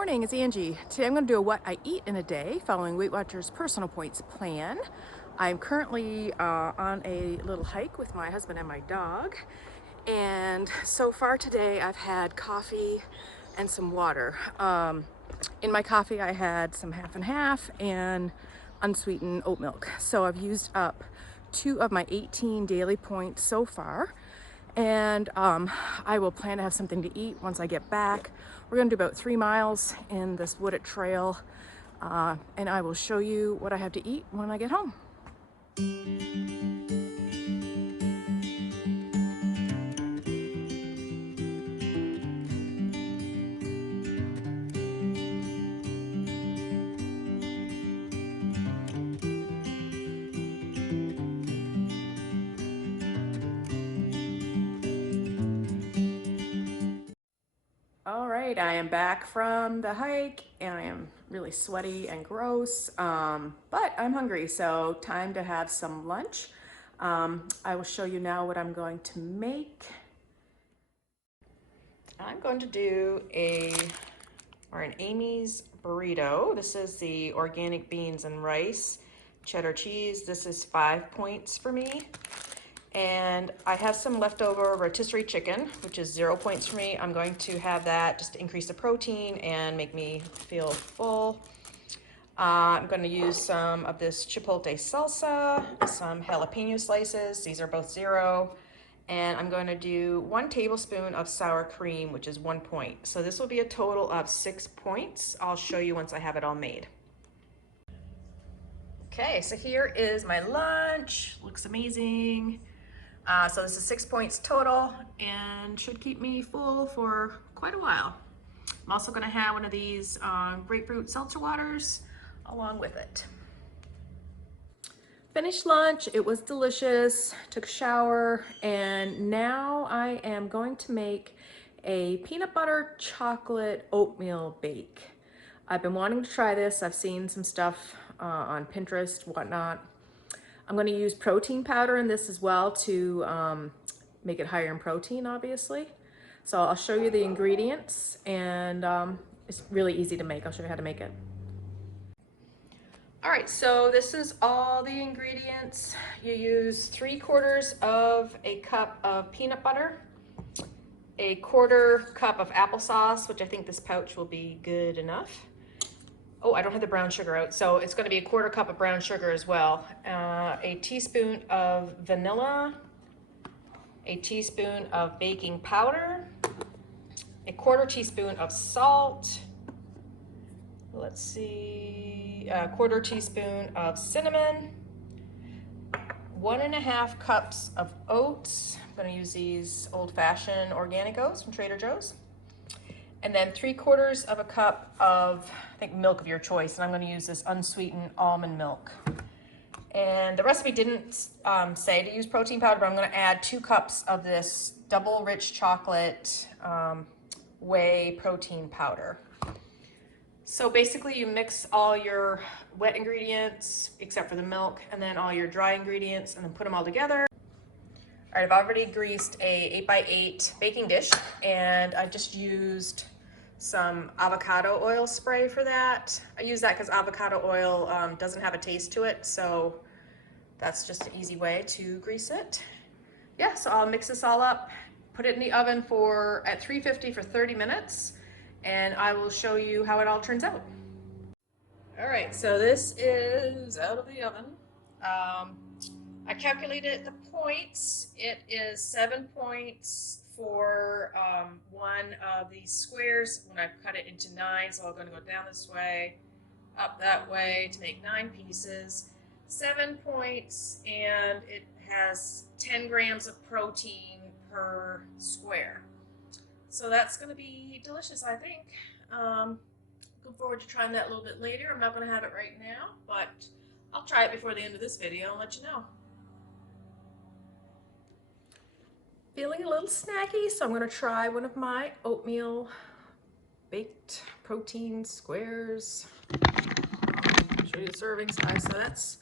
morning, it's Angie. Today I'm going to do a what I eat in a day following Weight Watchers Personal Points plan. I'm currently on a little hike with my husband and my dog, and so far today I've had coffee and some water. In my coffee I had some half and half and unsweetened oat milk. So I've used up 2 of my 18 daily points so far. And I will plan to have something to eat once I get back. We're gonna do about 3 miles in this wooded trail, and I will show you what I have to eat when I get home. All right, I am back from the hike and I am really sweaty and gross, but I'm hungry, so time to have some lunch. I will show you now what I'm going to make. I'm going to do an Amy's burrito. This is the organic beans and rice, cheddar cheese. This is 5 points for me. And I have some leftover rotisserie chicken, which is 0 points for me. I'm going to have that just to increase the protein and make me feel full. I'm going to use some of this chipotle salsa, some jalapeno slices. These are both 0. And I'm going to do 1 tablespoon of sour cream, which is 1 point. So this will be a total of 6 points. I'll show you once I have it all made. Okay, so here is my lunch. Looks amazing. So this is 6 points total and should keep me full for quite a while. I'm also going to have one of these grapefruit seltzer waters along with it. Finished lunch, it was delicious, took a shower, and now I am going to make a peanut butter chocolate oatmeal bake. I've been wanting to try this. I've seen some stuff on Pinterest, whatnot. I'm going to use protein powder in this as well to make it higher in protein, obviously. So I'll show you the ingredients, and it's really easy to make. I'll show you how to make it. All right, so this is all the ingredients. You use 3/4 of a cup of peanut butter, a 1/4 cup of applesauce, which I think this pouch will be good enough. Oh, I don't have the brown sugar out, so it's going to be a 1/4 cup of brown sugar as well. A teaspoon of vanilla, a teaspoon of baking powder, a 1/4 teaspoon of salt. Let's see, a 1/4 teaspoon of cinnamon, 1½ cups of oats. I'm going to use these old-fashioned organic oats from Trader Joe's. And then 3/4 of a cup of, I think, milk of your choice. And I'm going to use this unsweetened almond milk. And the recipe didn't say to use protein powder, but I'm going to add 2 cups of this double rich chocolate whey protein powder. So basically you mix all your wet ingredients, except for the milk, and then all your dry ingredients, and then put them all together. All right, I've already greased a 8x8 baking dish, and I just used some avocado oil spray for that. I use that because avocado oil doesn't have a taste to it, so that's just an easy way to grease it. Yeah, so I'll mix this all up, put it in the oven at 350 for 30 minutes, and I will show you how it all turns out. All right, so this is out of the oven. I calculated the points. It is 7 points for one of these squares when I cut it into 9. So I'm going to go down this way, up that way to make 9 pieces. 7 points, and it has 10 grams of protein per square. So that's going to be delicious, I think. Looking forward to trying that a little bit later. I'm not going to have it right now, but I'll try it before the end of this video and let you know. Feeling a little snacky, so I'm going to try one of my oatmeal baked protein squares. I'll show you the serving size. So that's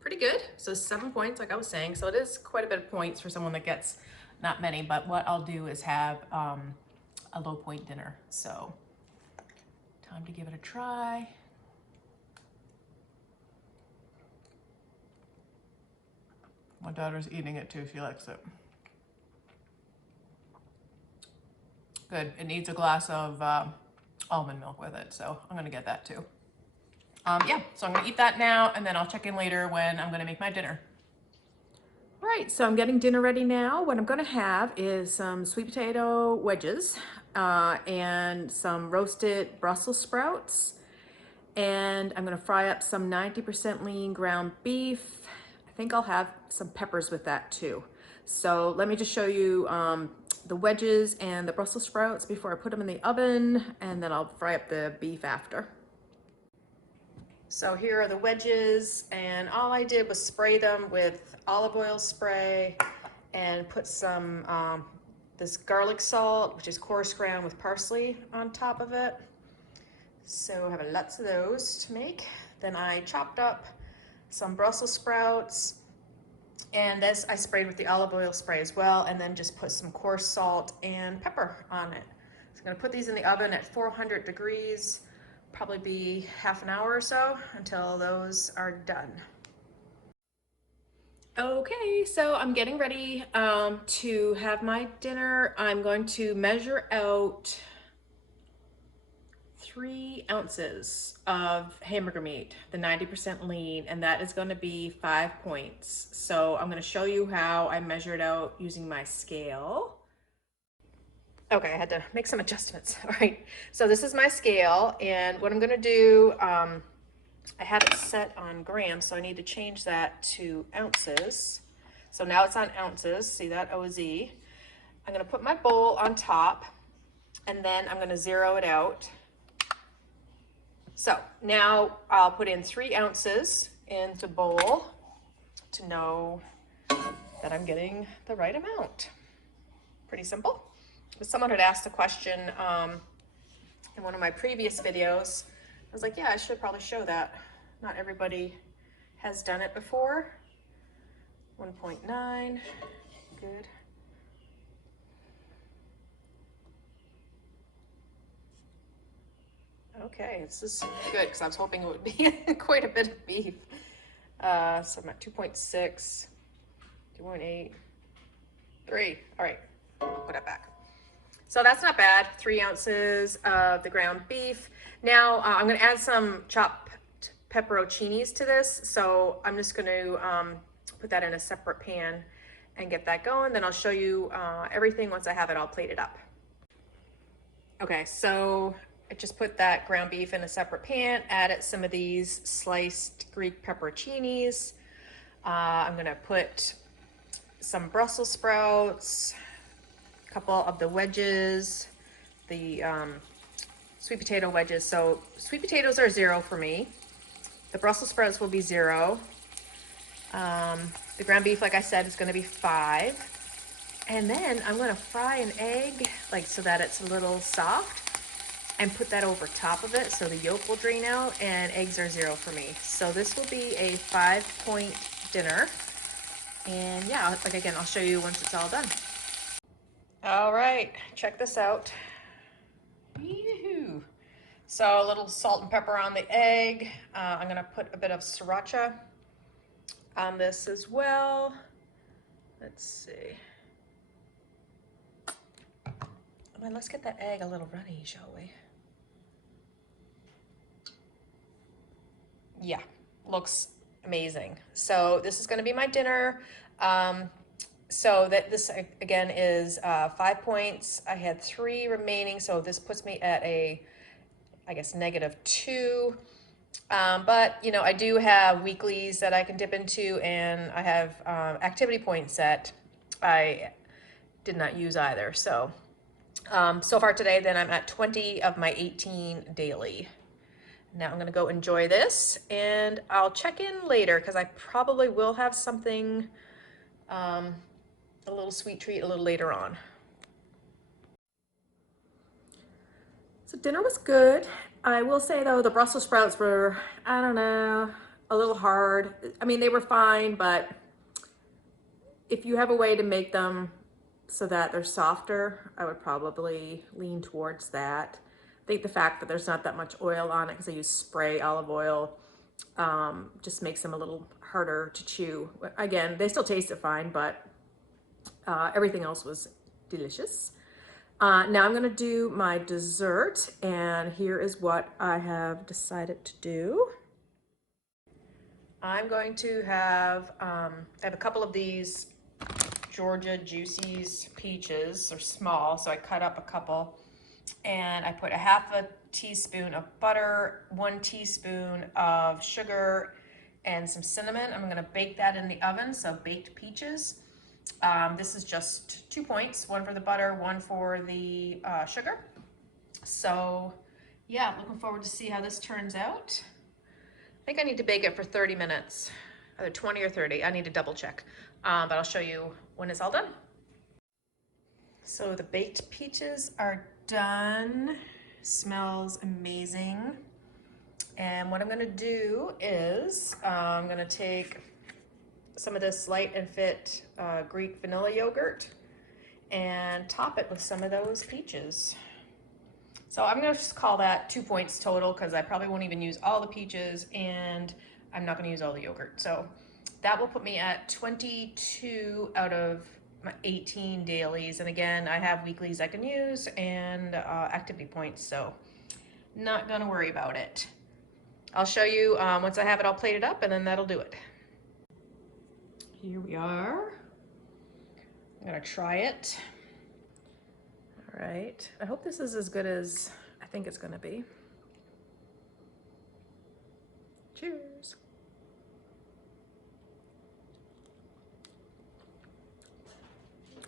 pretty good. So 7 points, like I was saying. So it is quite a bit of points for someone that gets not many, but what I'll do is have a low point dinner. So Time to give it a try. My daughter's eating it too, she likes it. Good, it needs a glass of almond milk with it, so I'm gonna get that too. Yeah, so I'm gonna eat that now, and then I'll check in later when I'm gonna make my dinner. All right, so I'm getting dinner ready now. What I'm gonna have is some sweet potato wedges and some roasted Brussels sprouts. And I'm gonna fry up some 90% lean ground beef. I think I'll have some peppers with that too. So let me just show you the wedges and the Brussels sprouts before I put them in the oven, and then I'll fry up the beef after. So here are the wedges, and all I did was spray them with olive oil spray and put some this garlic salt, which is coarse ground with parsley on top of it. So I have lots of those to make. Then I chopped up some Brussels sprouts, and this I sprayed with the olive oil spray as well, and then just put some coarse salt and pepper on it. So I'm gonna put these in the oven at 400 degrees, probably be half an hour or so until those are done. Okay, so I'm getting ready to have my dinner. I'm going to measure out 3 ounces of hamburger meat, the 90% lean, and that is going to be 5 points. So I'm going to show you how I measured out using my scale. Okay, I had to make some adjustments. All right, so this is my scale, and what I'm going to do, I had it set on grams, so I need to change that to ounces. So now it's on ounces. See that, O-Z. I'm going to put my bowl on top, and then I'm going to zero it out. So now I'll put in 3 ounces into bowl to know that I'm getting the right amount. Pretty simple. But someone had asked a question in one of my previous videos. I was like, yeah, I should probably show that. Not everybody has done it before. 1.9, good. Okay, this is good because I was hoping it would be quite a bit of beef. So I'm at 2.6, 2.8, 3. All right, put it back. So that's not bad. 3 ounces of the ground beef. Now I'm going to add some chopped pepperoncinis to this. So I'm just going to put that in a separate pan and get that going. Then I'll show you everything once I have it all plated up. Okay, so I just put that ground beef in a separate pan, added some of these sliced Greek pepperoncinis. I'm gonna put some Brussels sprouts, a couple of the wedges, the sweet potato wedges. So sweet potatoes are 0 for me. The Brussels sprouts will be 0. The ground beef, like I said, is gonna be 5. And then I'm gonna fry an egg, like so that it's a little soft, and put that over top of it so the yolk will drain out, and eggs are 0 for me. So this will be a 5-point dinner. And yeah, like again, I'll show you once it's all done. All right, check this out. Yoo-hoo. So a little salt and pepper on the egg. I'm gonna put a bit of sriracha on this as well. Let's see. Well, let's get that egg a little runny, shall we? Yeah, looks amazing. So this is going to be my dinner. So that this again is 5 points. I had 3 remaining, so this puts me at a, I guess, -2. But you know, I do have weeklies that I can dip into, and I have activity points that I did not use either. So so far today, then I'm at 20 of my 18 daily. Now I'm gonna go enjoy this, and I'll check in later because I probably will have something, a little sweet treat a little later on. So dinner was good. I will say though, the Brussels sprouts were, I don't know, a little hard. I mean, they were fine, but if you have a way to make them so that they're softer, I would probably lean towards that. I think the fact that there's not that much oil on it because I use spray olive oil just makes them a little harder to chew. Again, they still tasted fine, but everything else was delicious. Now I'm gonna do my dessert, and here is what I have decided to do. I'm going to have, I have a couple of these Georgia Juicy's peaches. They're small, so I cut up a couple, and I put a half a teaspoon of butter, 1 teaspoon of sugar, and some cinnamon. I'm gonna bake that in the oven, so baked peaches. This is just 2 points, 1 for the butter, 1 for the sugar. So yeah, looking forward to see how this turns out. I think I need to bake it for 30 minutes, either 20 or 30. I need to double check, but I'll show you when it's all done. So the baked peaches are done. Smells amazing. And what I'm gonna do is I'm gonna take some of this Light and Fit Greek vanilla yogurt and top it with some of those peaches. So I'm gonna just call that 2 points total because I probably won't even use all the peaches and I'm not gonna use all the yogurt. So that will put me at 22 out of my 18 dailies. And again, I have weeklies I can use and activity points, so not gonna worry about it. I'll show you once I have it all plated up, and then that'll do it. Here we are. I'm gonna try it. All right, I hope this is as good as I think it's gonna be. Cheers.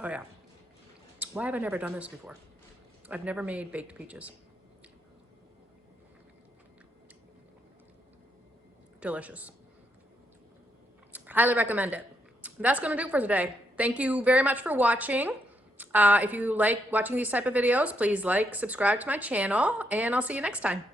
Oh yeah. Why have I never done this before? I've never made baked peaches. Delicious. Highly recommend it. That's gonna do it for today. Thank you very much for watching. If you like watching these type of videos, please like, subscribe to my channel, and I'll see you next time.